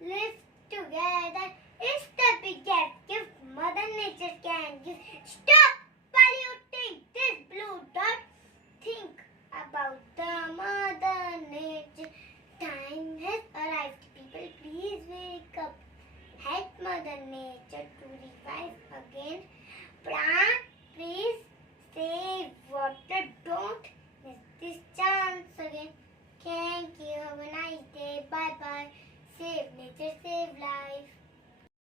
live together is the biggest gift Mother Nature can give. Stop polluting this blue dot. Think about the Mother Nature. Time has arrived. People, please wake up. Help Mother Nature to revive again. Plant